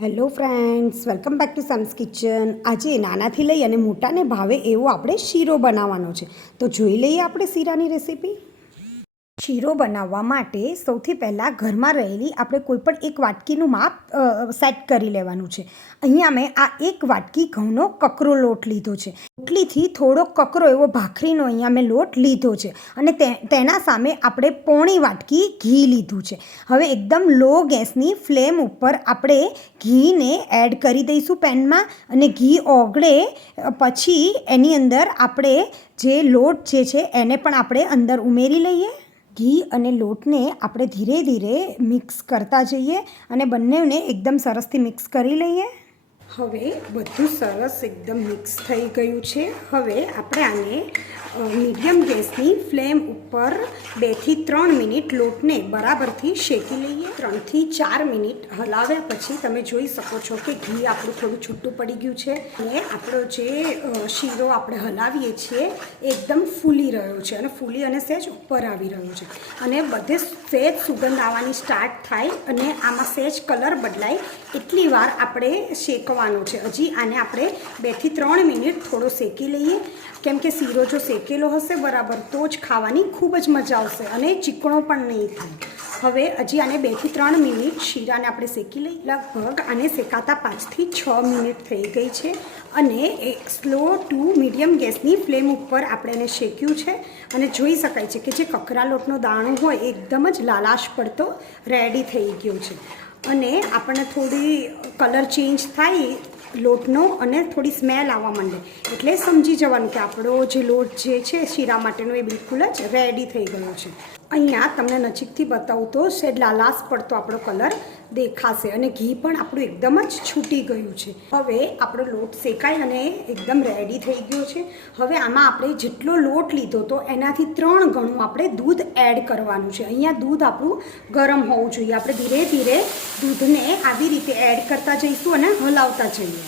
Hello friends welcome back to Sam's kitchen આજે નાનાથી લઈ અને મોટાને ભાવે એવો આપણે શીરો બનાવવાનો છે. તો જોઈ લઈએ આપણે શીરાની રેસીપી શીરો બનાવવા માટે સૌથી પહેલાં ઘરમાં રહેલી આપણે કોઈપણ એક વાટકીનું માપ સેટ કરી લેવાનું છે. અહીંયા મેં આ એક વાટકી ઘઉંનો કકરો લોટ લીધો છે. રોટલીથી થોડો કકરો એવો ભાખરીનો અહીંયા મેં લોટ લીધો છે અને તેના સામે આપણે પોણી વાટકી ઘી લીધું છે. હવે એકદમ લો ગેસની ફ્લેમ ઉપર આપણે ઘીને એડ કરી દઈશું પેનમાં અને ઘી ઓગળે પછી એની અંદર આપણે જે લોટ જે છે એને પણ આપણે અંદર ઉમેરી લઈએ. ઘી અને લોટને આપણે ધીરે ધીરે મિક્સ કરતા જઈએ અને બંનેને એકદમ સરસથી મિક્સ કરી લઈએ. હવે બધું સરસ એકદમ મિક્સ થઈ ગયું છે. હવે આપણે આને મીડિયમ ગેસની ફ્લેમ ઉપર બેથી ત્રણ મિનિટ લોટને બરાબરથી શેકી લઈએ. ત્રણથી ચાર મિનિટ હલાવ્યા પછી તમે જોઈ શકો છો કે ઘી આપણું થોડું છૂટું પડી ગયું છે. અને આપણો જે શીરો આપણે હલાવીએ છીએ એકદમ ફૂલી રહ્યો છે અને ફૂલી અને સહેજ ઉપર આવી રહ્યો છે. અને બધે સહેજ સુગંધ આવવાની સ્ટાર્ટ થાય અને આમાં સહેજ કલર બદલાય એટલી વાર આપણે શેકવાનો છે. હજી આને આપણે બેથી ત્રણ મિનિટ થોડો શેકી લઈએ. કેમ કે શીરો જો શેકેલો હશે બરાબર, તો જ ખાવાની ખૂબ જ મજા આવશે અને ચીકણો પણ નહીં થાય. હવે હજી આને બેથી ત્રણ મિનિટ શીરાને આપણે શેકી લઈએ લગભગ આને શેકાતા પાંચથી છ મિનિટ થઈ ગઈ છે અને એક સ્લો ટુ મીડિયમ ગેસની ફ્લેમ ઉપર આપણે એને શેક્યું છે અને જોઈ શકાય છે કે જે કકરા લોટનો દાણો હોય એકદમ જ લાલાશ પડતો રેડી થઈ ગયો છે. અને આપણને થોડી કલર ચેન્જ થાય લોટનો અને થોડી સ્મેલ આવવા માંડે. એટલે સમજી જવાનું કે આપણો જે લોટ જે છે શીરા માટેનો એ બિલકુલ જ રેડી થઈ ગયો છે. અહીંયા તમને નજીકથી બતાવું તો શેડ લાલાશ પડતો આપણો કલર દેખાશે અને ઘી પણ આપણું એકદમ જ છૂટી ગયું છે. હવે આપણો લોટ શેકાય અને એકદમ રેડી થઈ ગયો છે. હવે આમાં આપણે જેટલો લોટ લીધો તો એનાથી ત્રણ ગણું આપણે દૂધ એડ કરવાનું છે. અહીંયા દૂધ આપણું ગરમ હોવું જોઈએ. આપણે ધીરે ધીરે દૂધને આવી રીતે એડ કરતા જઈશું અને હલાવતા જઈએ.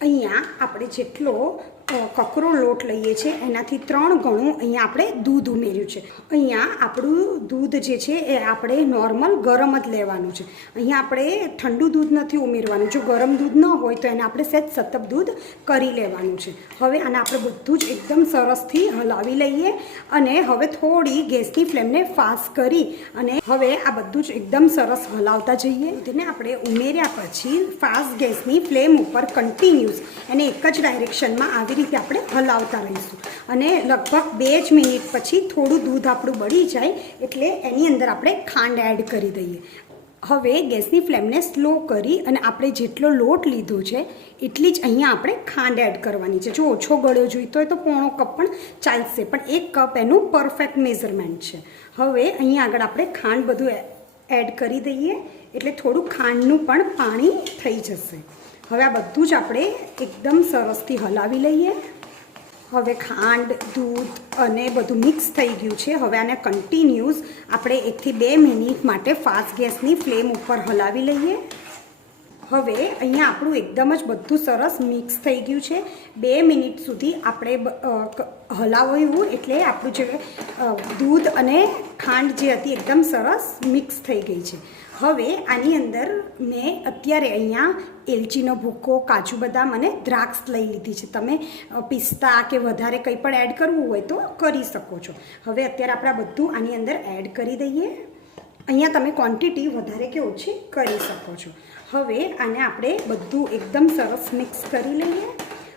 અહીંયા આપણે જેટલો કકરો લોટ લઈએ છીએ. એનાથી ત્રણ ગણું અહીંયા આપણે દૂધ ઉમેર્યું છે. અહીંયા આપણું દૂધ જે છે એ આપણે નોર્મલ ગરમ જ લેવાનું છે. અહીંયા આપણે ઠંડુ દૂધ નથી ઉમેરવાનું. જો ગરમ દૂધ ન હોય તો એને આપણે સહેજ સતત દૂધ કરી લેવાનું છે. હવે આને આપણે બધું જ એકદમ સરસથી હલાવી લઈએ અને હવે થોડી ગેસની ફ્લેમને ફાસ્ટ કરી અને હવે આ બધું જ એકદમ સરસ હલાવતા જઈએ. તેને આપણે ઉમેર્યા પછી ફાસ્ટ ગેસની ફ્લેમ ઉપર કન્ટિન્યુઅસ એને એક જ ડાયરેક્શનમાં આવી રીતે આપણે હલાવતા રહીશું. અને લગભગ બે જ મિનિટ પછી થોડું દૂધ આપણું બળી જાય એટલે એની અંદર આપણે ખાંડ એડ કરી દઈએ. હવે ગેસની ફ્લેમને સ્લો કરી અને આપણે જેટલો લોટ લીધો છે, એટલી જ અહીંયા આપણે ખાંડ એડ કરવાની છે. જો ઓછો ગળ્યો જોઈતો હોય તો પોણો કપ પણ ચાલશે, પણ એક કપ એનું પરફેક્ટ મેઝરમેન્ટ છે. હવે અહીંયા આગળ આપણે ખાંડ બધું એડ કરી દઈએ એટલે થોડું ખાંડનું પણ પાણી થઈ જશે. હવે આ બધું જ આપણે એકદમ સરસથી હલાવી લઈએ. હવે ખાંડ, દૂધ અને બધું મિક્સ થઈ ગયું છે. હવે આને કન્ટિન્યુઝ આપણે એકથી બે મિનિટ માટે ફાસ્ટ ગેસની ફ્લેમ ઉપર હલાવી લઈએ. હવે અહીંયા આપણું એકદમ જ બધું સરસ મિક્સ થઈ ગયું છે. બે મિનિટ સુધી આપણે હલાવ્યું એટલે આપણું જે દૂધ અને ખાંડ જે હતી, એકદમ સરસ મિક્સ થઈ ગઈ છે. હવે આની અંદર મેં અત્યારે અહીંયા એલચીનો ભૂકો, કાજુ બદામ અને દ્રાક્ષ લઈ લીધી છે. તમે પિસ્તા કે વધારે કંઈ પણ એડ કરવું હોય તો કરી શકો છો. હવે અત્યારે આપણે બધું આની અંદર એડ કરી દઈએ. અહીંયા તમે ક્વોન્ટિટી વધારે કે ઓછી કરી શકો છો. હવે આને આપણે બધું એકદમ સરસ મિક્સ કરી લઈએ.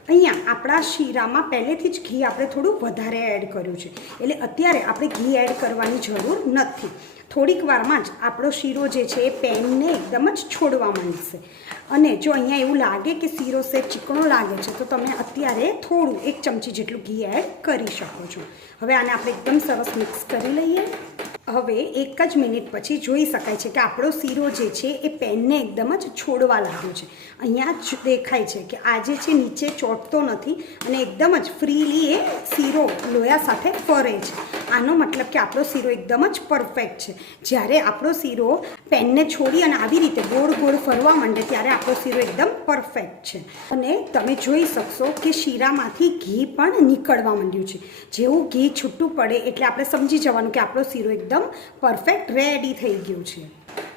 અહીંયા આપણા શીરામાં પહેલેથી જ ઘી આપણે થોડું વધારે એડ કર્યું છે. એટલે અત્યારે આપણે ઘી એડ કરવાની જરૂર નથી. થોડીક વારમાં જ આપણો શીરો જે છે એ પેનને એકદમ જ છોડવા માંડશે. અને જો અહીંયા એવું લાગે કે શીરો સે ચીકણો લાગે છે, તો તમે અત્યારે થોડું, એક ચમચી જેટલું ઘી એડ કરી શકો છો. હવે આને આપણે એકદમ સરસ મિક્સ કરી લઈએ. હવે એક જ મિનિટ પછી જોઈ શકાય છે કે આપણો શીરો જે છે એ પેનને એકદમ જ છોડવા લાગ્યો છે. અહીંયા જ દેખાય છે કે આ જે છે નીચે ચોંટતો નથી અને એકદમ જ ફ્રીલી એ શીરો લોયા સાથે ફરે છે. આનો મતલબ કે આપણો શીરો એકદમ જ પરફેક્ટ છે. જ્યારે આપણો શીરો પેનને છોડી અને આવી રીતે ગોળ ગોળ ફરવા માંડે ત્યારે આપણો શીરો એકદમ પરફેક્ટ છે. અને તમે જોઈ શકશો કે શીરામાંથી ઘી પણ નીકળવા માંડ્યું છે. જેવું ઘી છૂટું પડે એટલે આપણે સમજી જવાનું કે આપણો શીરો એકદમ પરફેક્ટ રેડી થઈ ગયું છે.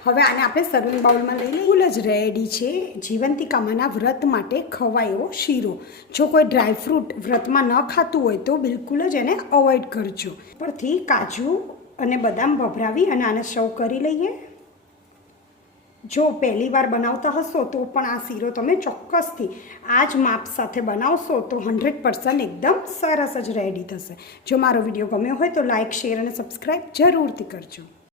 હવે આને આપણે સર્વિંગ બાઉલમાં લઈ લઈએ. જ રેડી છે જીવંતિકામાના વ્રત માટે ખવાયો શીરો. જો કોઈ ડ્રાયફ્રૂટ વ્રતમાં ન ખાતું હોય તો બિલકુલ જ એને અવોઇડ કરજો. પરથી કાજુ અને બદામ ભભરાવી અને આને સર્વ કરી લઈએ. જો પહેલી વાર બનાવતા હશો તો પણ આ શીરો તમે ચોક્કસથી આ જ માપ સાથે બનાવશો તો હંડ્રેડ પર્સન્ટ એકદમ સરસ જ રેડી થશે. જો મારો વીડિયો ગમ્યો હોય તો લાઇક શેર અને સબસ્ક્રાઈબ જરૂરથી કરજો.